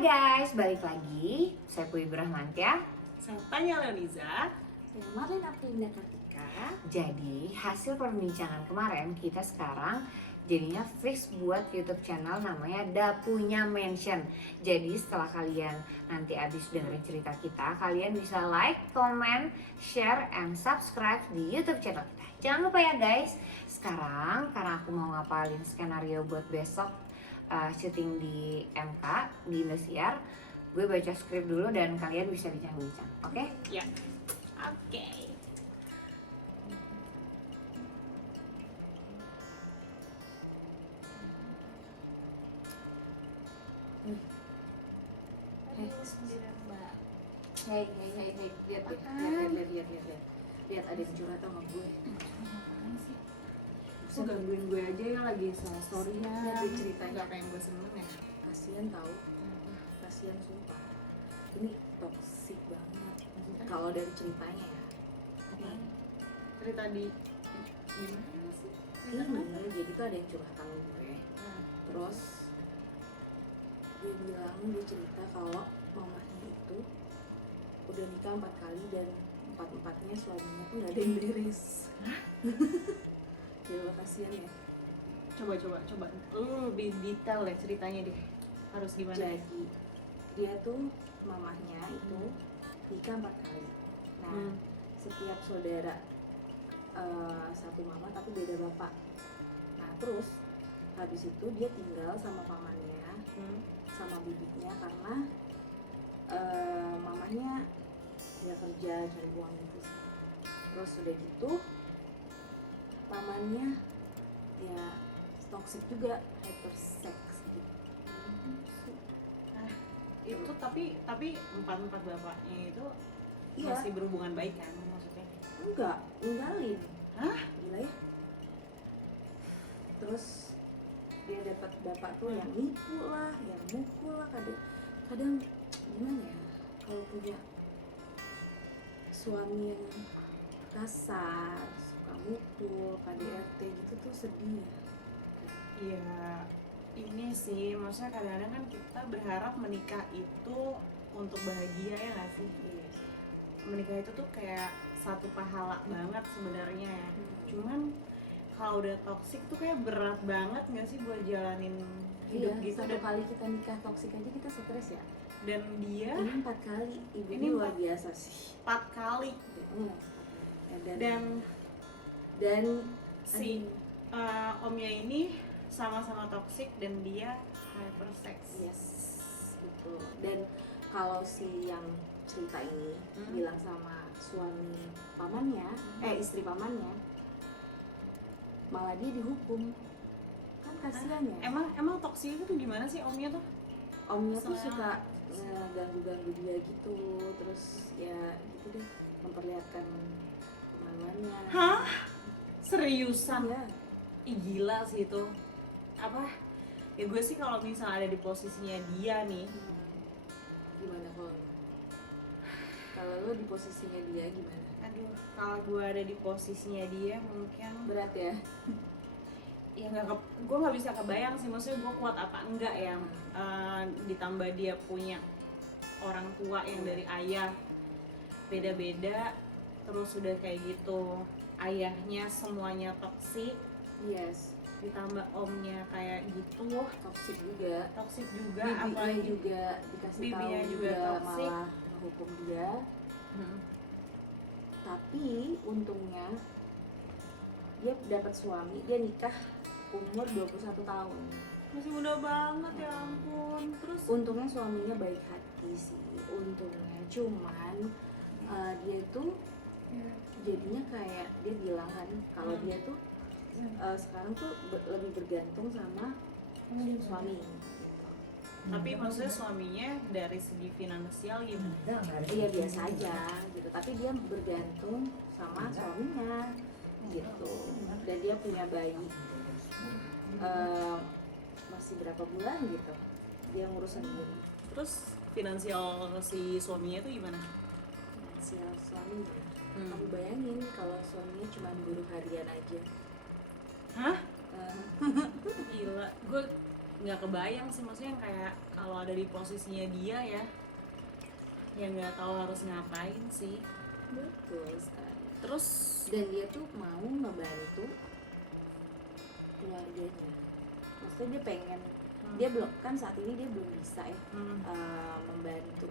guys, balik lagi. Saya Pui Brahmantia. Saya Tanya Leoniza. Saya Marlene Aprinda Kartika. Jadi hasil perbincangan kemarin kita sekarang jadinya fix buat YouTube channel namanya Dapunya Mention. Jadi setelah kalian nanti abis dengerin cerita kita, kalian bisa like, comment, share, and subscribe di YouTube channel kita. Jangan lupa ya guys. Sekarang karena aku mau ngapalin skenario buat besok syuting di MK di Indosiar, gue baca skrip dulu dan kalian bisa bincang-bincang. Oke? Ya. Oke. Aduh, sendirian Mbak. Hey, lihat ada yang curhat sama gue. Apaan sih? Bisa gangguin gue aja yang lagi salah story ya. Lihat Lihat ceritanya. Gak pengen gue seneng ya. Kasian tahu. Kasian sumpah. Ini toksik banget. Kalau dari ceritanya ya. Nih, Cerita di gimana sih? ini jadi tuh ada yang curhat sama gue. Terus dia cerita kalau mamahnya itu udah nikah 4 kali dan 4-4-nya suaminya tuh gak ada yang beres. Ya kasihan ya. Coba. Lu lebih detail deh ceritanya deh. Harus gimana? Jadi dia tuh mamahnya itu nikah 4 kali. Nah, setiap saudara satu mama tapi beda bapak. Nah terus habis itu dia tinggal sama pamannya, sama bibinya karena mamanya ya kerja cari uang gitu sih. Terus udah gitu pamannya ya toxic juga, hypersex gitu. Nah, itu tapi empat bapaknya itu Iya. masih berhubungan baik kan maksudnya? Enggak, ninggalin. Hah? Gila ya. Terus dia dapat bapak tuh yang nipu lah, yang mukul lah, kadang gimana ya, kalau punya suami yang kasar, suka mukul, KDRT gitu tuh sedih ya. Iya, ini sih maksudnya kadang-kadang kan kita berharap menikah itu untuk bahagia ya nggak sih? Iya. Menikah itu tuh kayak satu pahala banget sebenarnya ya. Hmm. Cuman kalau udah toksik tuh kayak berat banget nggak sih buat jalanin hidup Iya, gitu. satu Dan, kali kita nikah toksik aja kita stres ya. dan dia Ini 4 kali, ibu Ini ini luar 4 biasa sih. 4 kali Ya, dan dan si omnya ini sama-sama toksik dan dia hypersex. yes, gitu. Dan kalau si yang cerita ini bilang sama suami pamannya, istri pamannya, malah dia dihukum. Kan kasihan ya. Emang toksik itu tuh gimana sih omnya tuh? Omnya tuh Soalnya- suka ganggu-ganggu dia gitu, terus ya gitu deh, memperlihatkan kemaluannya. Hah? Seriusan? Iya. Ih, gila sih itu. Apa? Ya gue sih kalau misalnya ada di posisinya dia nih, Gimana kalau lo di posisinya dia gimana? aduh, kalau gue ada di posisinya dia mungkin Berat ya? ya gue nggak bisa kebayang sih, maksudnya gue kuat apa enggak ya. Ditambah dia punya orang tua yang dari ayah beda-beda, terus udah kayak gitu ayahnya semuanya toksik, Yes. ditambah omnya kayak gitu Toxic juga. toksik juga, Bibinya apalagi juga dikasih tahu bibinya juga juga toxic. malah menghukum dia. Tapi untungnya dia dapat suami, dia nikah umur 21 tahun. masih muda banget ya ampun. Terus Untungnya suaminya baik hati sih, untungnya. Cuman dia tuh jadinya kayak dia bilang kan kalau dia tuh sekarang tuh lebih bergantung sama suami. tapi maksudnya suaminya dari segi finansial gimana? Iya biasa aja gitu, tapi dia bergantung sama suaminya gitu. Dan dia punya bayi masih berapa bulan gitu, dia ngurus sendiri. Terus finansial si suaminya tuh gimana? Finansial suaminya, kamu bayangin kalau suaminya cuma buruh harian aja. Hah? Gila, nggak kebayang sih, maksudnya kayak kalau ada di posisinya dia ya nggak tahu harus ngapain sih. Betul sekali. Terus Dan dia tuh mau ngebantu keluarganya, maksudnya dia pengen, dia belum, kan saat ini dia belum bisa ya membantu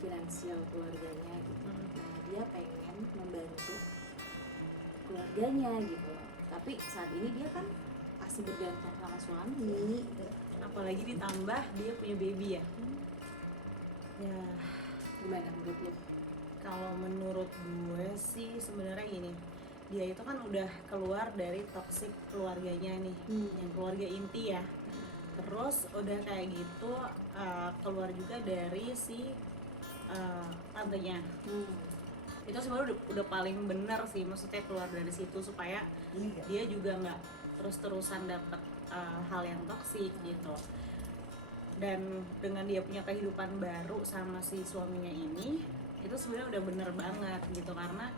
finansial keluarganya gitu. Nah dia pengen membantu keluarganya gitu, tapi saat ini dia kan masih bergantung sama suami. apalagi ditambah dia punya baby ya. Ya Gimana menurut lu? kalau menurut gue sih sebenarnya gini, dia itu kan udah keluar dari toxic keluarganya nih, yang keluarga inti ya. Terus udah kayak gitu keluar juga dari si tantenya. Itu sebenarnya udah paling benar sih, maksudnya keluar dari situ supaya dia juga nggak terus-terusan dapet hal yang toksik gitu. Dan dengan dia punya kehidupan baru sama si suaminya ini, itu sebenarnya udah bener banget gitu. Karena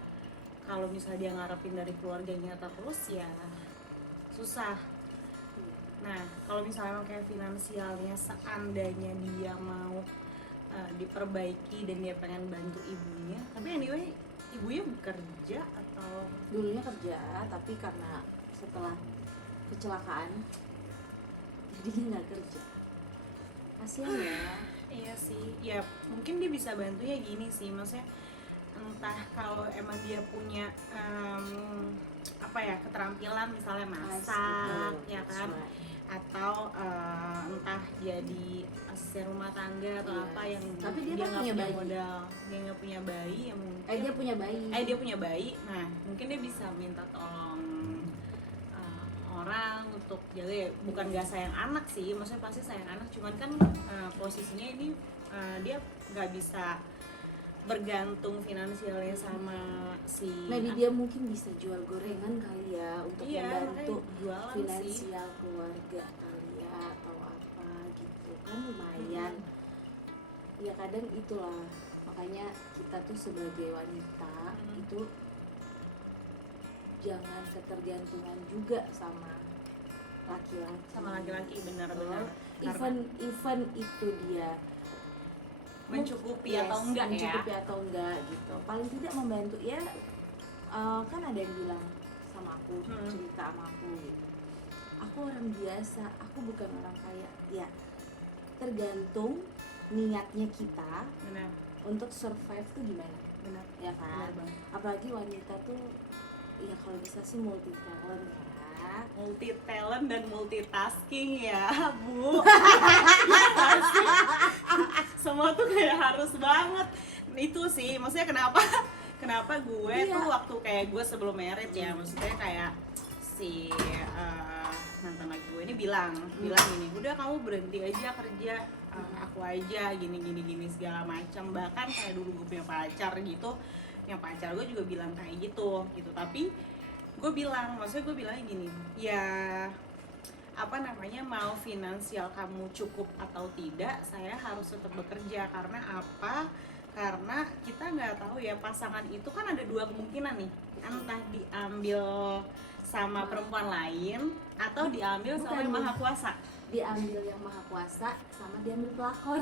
kalau misalnya dia ngarepin dari keluarganya terus ya susah. Nah kalau misalnya kayak finansialnya seandainya dia mau diperbaiki dan dia pengen bantu ibunya, tapi anyway ibunya bekerja atau Dulunya kerja, tapi karena setelah kecelakaan jadi dia nggak kerja. Kasihan ya. iya sih, ya mungkin dia bisa bantunya gini sih, maksudnya entah kalau emang dia punya apa ya, keterampilan misalnya masak ya kan, atau entah jadi asisten rumah tangga atau apa yang Tapi dia kan nggak punya bayi. modal, dia nggak punya bayi ya mungkin Dia punya bayi. dia punya bayi. Nah mungkin dia bisa minta tolong orang untuk jaga ya, bukan gak sayang anak sih, maksudnya pasti sayang anak, cuman kan posisinya ini dia nggak bisa bergantung finansialnya sama si Maybe dia mungkin bisa jual gorengan kali ya untuk membantu makanya jualan sih. finansial keluarga kali ya, atau apa gitu kan, lumayan. Ya kadang itulah, makanya kita tuh sebagai wanita itu jangan ketergantungan juga sama laki-laki. Benar-benar. Even itu dia mencukupi Yes, atau enggak mencukupi atau enggak gitu, paling tidak membantu ya. Kan ada yang bilang sama aku, cerita sama aku gitu, aku orang biasa, aku bukan orang kaya. Ya tergantung niatnya kita benar untuk survive tuh gimana, benar ya kan? banget. Apalagi wanita tuh ya kalau bisa sih multi talent ya. Multi talent dan multitasking ya Bu. Semua tuh kayak harus banget itu sih, maksudnya kenapa gue tuh waktu kayak gue sebelum married ya, maksudnya kayak si mantan laki gue ini bilang gini, udah kamu berhenti aja kerja, aku aja gini segala macam. Bahkan kayak dulu gue punya pacar gitu, yang pacar gue juga bilang kayak gitu. Tapi gue bilang, maksudnya gue bilangnya gini, ya apa namanya, mau finansial kamu cukup atau tidak, saya harus tetap bekerja. Karena apa? Karena kita nggak tahu ya, pasangan itu kan ada dua kemungkinan nih, entah diambil sama perempuan lain atau diambil sama yang maha kuasa. Diambil yang maha kuasa sama diambil pelakor.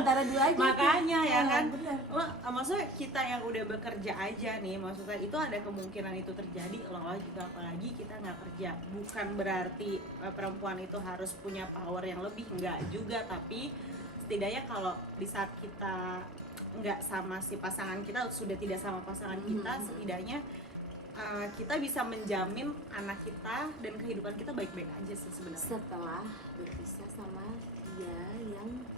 Antara dua aja. Makanya ya kan, benar. lo maksudnya kita yang udah bekerja aja nih, maksudnya itu ada kemungkinan itu terjadi loh juga, apalagi kita nggak kerja. Bukan berarti perempuan itu harus punya power yang lebih, enggak juga, tapi setidaknya kalau di saat kita nggak sama si pasangan kita, sudah tidak sama pasangan kita, setidaknya kita bisa menjamin anak kita dan kehidupan kita baik-baik aja sih sebenarnya. Setelah berpisah sama dia yang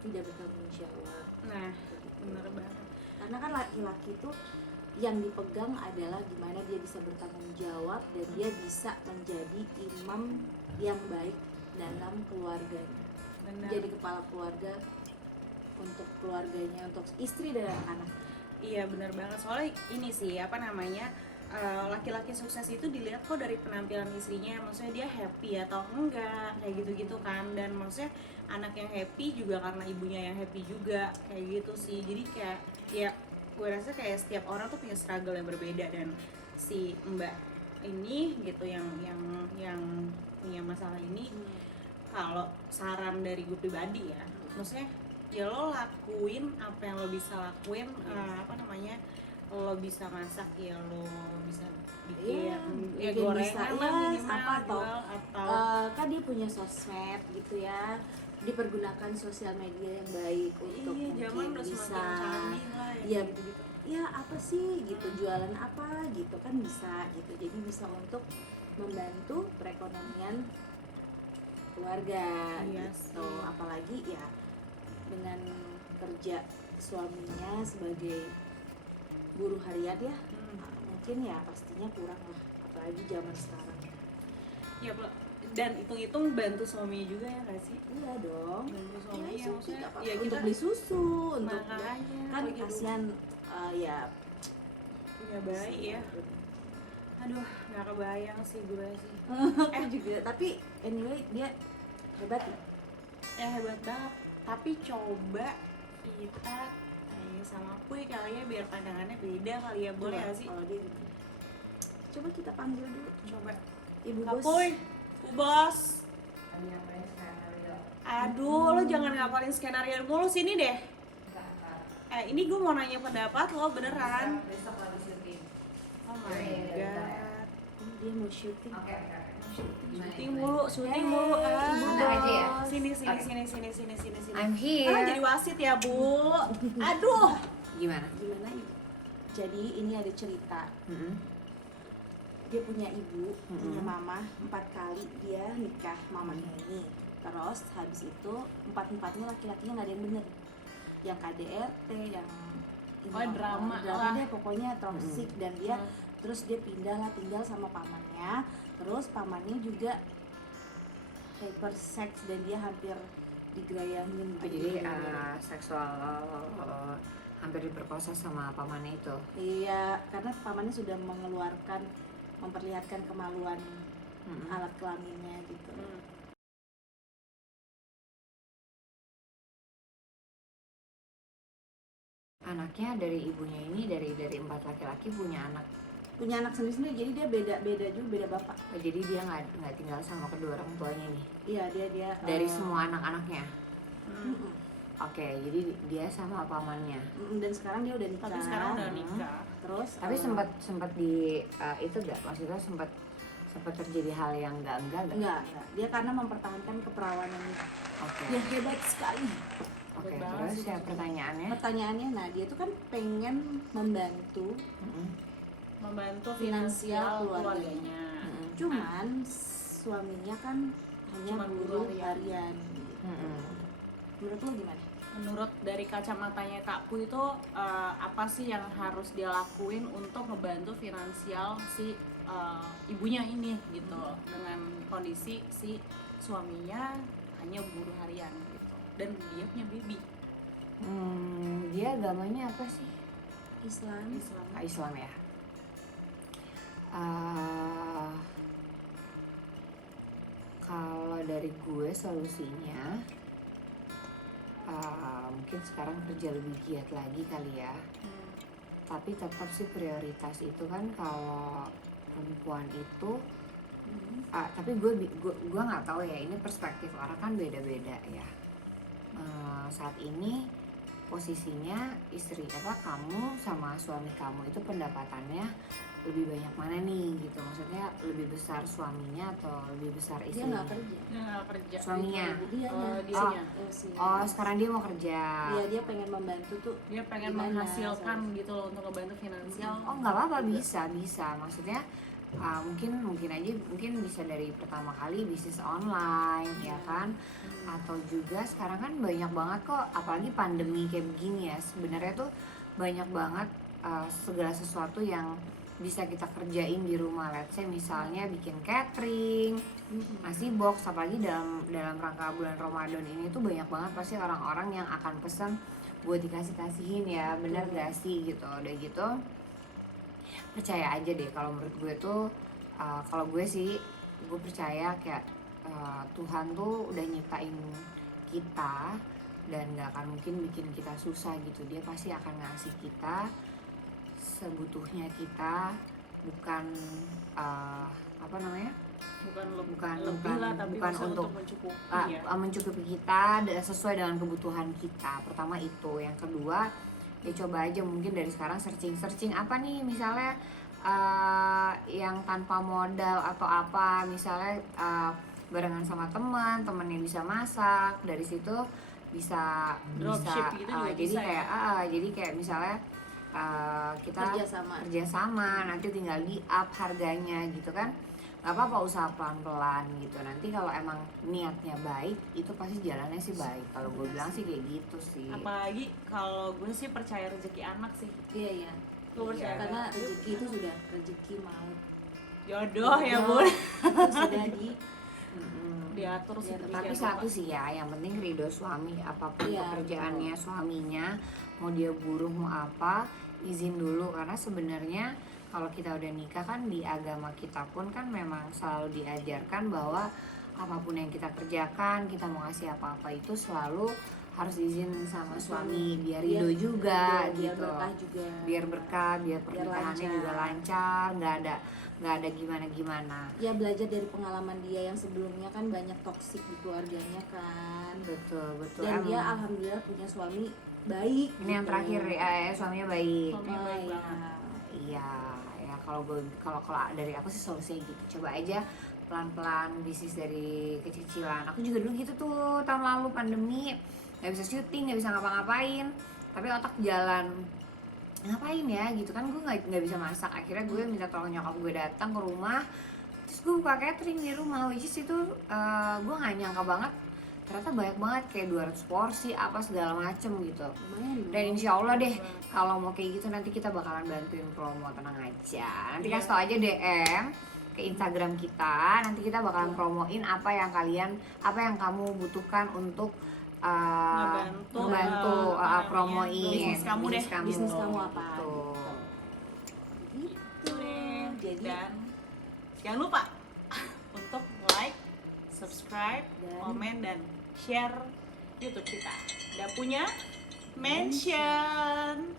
tidak bertanggung jawab. Nah, bener banget. Karena kan laki-laki itu yang dipegang adalah gimana dia bisa bertanggung jawab dan dia bisa menjadi imam yang baik dalam keluarganya. Bener. Jadi kepala keluarga untuk keluarganya, untuk istri dan anak. Iya benar banget, soalnya ini sih apa namanya, laki-laki sukses itu dilihat kok dari penampilan istrinya, maksudnya dia happy atau enggak, kayak gitu-gitu kan. Dan maksudnya anak yang happy juga karena ibunya yang happy juga, kayak gitu sih. Jadi kayak ya gue rasa kayak setiap orang tuh punya struggle yang berbeda, dan si mbak ini gitu yang punya masalah ini, kalau saran dari gue pribadi ya, maksudnya ya lo lakuin apa yang lo bisa lakuin, apa namanya, lo bisa masak ya lo bisa bikin Iya, ya bikin gorengan bisa, lah ya, minimal apa, atau jual atau kan dia punya sosmed gitu ya, dipergunakan sosial media yang baik untuk iya zaman mungkin udah bisa semakin canggih lah ya, gitu-gitu. ya apa sih gitu, jualan apa gitu kan bisa gitu, jadi bisa untuk membantu perekonomian keluarga Iya gitu. sih. Apalagi ya dengan kerja suaminya sebagai buruh harian ya, mungkin ya pastinya kurang lah, apalagi zaman sekarang. Ya dan hitung-hitung bantu suami juga ya nggak sih? Iya dong, Bantu ya, suami ya susu maksudnya nggak apa-apa. ya Untuk kita beli susu, untuk makanya kan lagi kasihan ya. punya bayi ya. Aduh, nggak kebayang sih gue sih. Aku juga, tapi anyway dia hebat ya. Ya hebat banget. Tapi coba kita tanya sama Puy kali ya biar pandangannya beda kali ya, boleh Coba, nggak sih? kalau dia gimana? Coba kita panggil dulu Coba. Ibu Kak Bos. Puy, Bu Bos. Aduh, lo jangan ngapalin skenario mulu, sini deh. Ini gue mau nanya pendapat lo beneran. Besok lagi syuting. Oh my Iya, god. Oh, dia mau syuting. Oke. Syuting mulu, syuting mulu. Sebentar aja ya? Sini. I'm here. Jadi wasit ya, Bu. Aduh. Gimana? Gimana ibu? Jadi ini ada cerita. Dia punya ibu, punya mama, 4 kali dia nikah mamanya ini. Terus habis itu 4-4-nya laki-lakinya nggak ada yang bener. Yang KDRT, yang ini, Drama deh pokoknya toxic. Dan dia terus dia pindah lah tinggal sama pamannya. Terus pamannya juga hypersex dan dia hampir digerayangin Oh, jadi seksual hampir diperkosa sama pamannya itu. Iya, karena pamannya sudah memperlihatkan kemaluan alat kelaminnya gitu. Anaknya dari ibunya ini dari 4 laki-laki punya anak. Punya anak sendiri-sendiri, jadi dia beda juga, beda bapak. Oh, jadi dia nggak tinggal sama kedua orang tuanya nih. Iya, dia Dari semua anak-anaknya. mm-mm. Oke, jadi dia sama pamannya. Dan sekarang dia udah nikah. Tapi sekarang udah nikah. Terus Tapi sempat di itu gak, maksudnya sempat terjadi hal yang enggak. enggak. Dia karena mempertahankan keperawanannya. Oke. Yang hebat sekali. Oke, Hebat banget terus sih ya itu. pertanyaannya. Pertanyaannya, nah dia tuh kan pengen membantu Membantu finansial finansial keluarganya. Cuman suaminya kan hanya Cuman buruh buruh harian. Menurut lo gimana? Menurut dari kacamatanya Kak Pu itu apa sih yang harus dia lakuin untuk membantu finansial si ibunya ini gitu, dengan kondisi si suaminya hanya buruh harian gitu dan dia punya baby. Dia agamanya apa sih? Islam. Islam ya. Kalau dari gue solusinya mungkin sekarang kerja lebih giat lagi kali ya. Tapi tetap sih prioritas itu kan kalau perempuan itu tapi gue nggak tahu ya, ini perspektif orang kan beda-beda ya. Saat ini posisinya kamu sama suami kamu itu pendapatannya lebih banyak mana nih gitu, maksudnya lebih besar suaminya atau lebih besar Dia istrinya? Nggak kerja. Suaminya. Dianya. Sekarang dia mau kerja. Iya, dia pengen membantu tuh. Dia pengen Gimana, menghasilkan gitu loh untuk membantu finansial. Oh nggak apa-apa, bisa maksudnya mungkin aja bisa dari pertama kali bisnis online ya kan, atau juga sekarang kan banyak banget kok, apalagi pandemi kayak begini ya, sebenarnya tuh banyak banget segala sesuatu yang bisa kita kerjain di rumah. Let's say misalnya bikin catering, nasi box, apalagi dalam rangka bulan Ramadan ini tuh banyak banget pasti orang-orang yang akan pesan buat dikasihin ya, bener gak sih gitu. Udah gitu percaya aja deh, kalau menurut gue tuh kalau gue sih gue percaya kayak Tuhan tuh udah nyiptain kita dan gak akan mungkin bikin kita susah gitu. Dia pasti akan ngasih kita sebutuhnya kita, bukan apa namanya, bukan lebih lah, tapi bukan maksudnya untuk mencukupi ya. mencukupi kita sesuai dengan kebutuhan kita. Pertama itu. Yang kedua, ya coba aja mungkin dari sekarang searching apa nih misalnya yang tanpa modal atau apa, misalnya barengan sama teman yang bisa masak, dari situ bisa Dropship gitu juga jadi bisa kayak ya? jadi kayak misalnya kita Kerjasama. kerjasama, nanti tinggal di up harganya gitu kan, nggak apa-apa, usaha pelan-pelan gitu. Nanti kalau emang niatnya baik, itu pasti jalannya sih baik. Kalau gue bilang sih kayak gitu sih. Apalagi kalau gue sih percaya rezeki anak sih. Iya. Lo percaya Karena nggak? rezeki itu sudah rezeki maut. Jodoh ya bun. Itu sudah Diatur sih. Tapi satu sih ya, yang penting ridho suami, apapun Iya, pekerjaannya suaminya, mau dia buruh mau apa, izin dulu. Karena sebenarnya kalau kita udah nikah kan, di agama kita pun kan memang selalu diajarkan bahwa apapun yang kita kerjakan, kita mau ngasih apa-apa itu selalu harus izin sama suami, biar ridho juga biar gitu. berkah juga. Biar berkah, biar pernikahannya lancar. juga lancar, nggak ada gimana-gimana. Ya belajar dari pengalaman dia yang sebelumnya kan banyak toksik di keluarganya kan. Betul. Dan dia alhamdulillah punya suami baik. Ini yang terakhir ya, suaminya baik. Suaminya baik ya. banget. Iya, ya kalau dari aku sih solusinya gitu. Coba aja pelan-pelan bisnis dari kecil-kecilan. Aku juga dulu gitu tuh, tahun lalu pandemi, nggak bisa syuting, nggak bisa ngapa-ngapain, tapi otak jalan, ngapain ya gitu kan, gue nggak bisa masak. Akhirnya gue minta tolong nyokap gue datang ke rumah, terus gue buka catering di rumah, which is itu gue nggak nyangka banget, ternyata banyak banget, kayak 200 porsi apa segala macem gitu. Lumayan loh. Dan insya Allah deh, kalau mau kayak gitu nanti kita bakalan bantuin promo, tenang aja. Nanti Iya. kasih tau aja DM ke Instagram kita, nanti kita bakalan promoin apa yang kamu butuhkan untuk ngebantu promoin bisnis kamu deh. Bisnis kamu apa Gitu. gitu. Jadi Dan jangan lupa untuk like, subscribe, Dan- komen, dan share YouTube kita. Udah punya mention.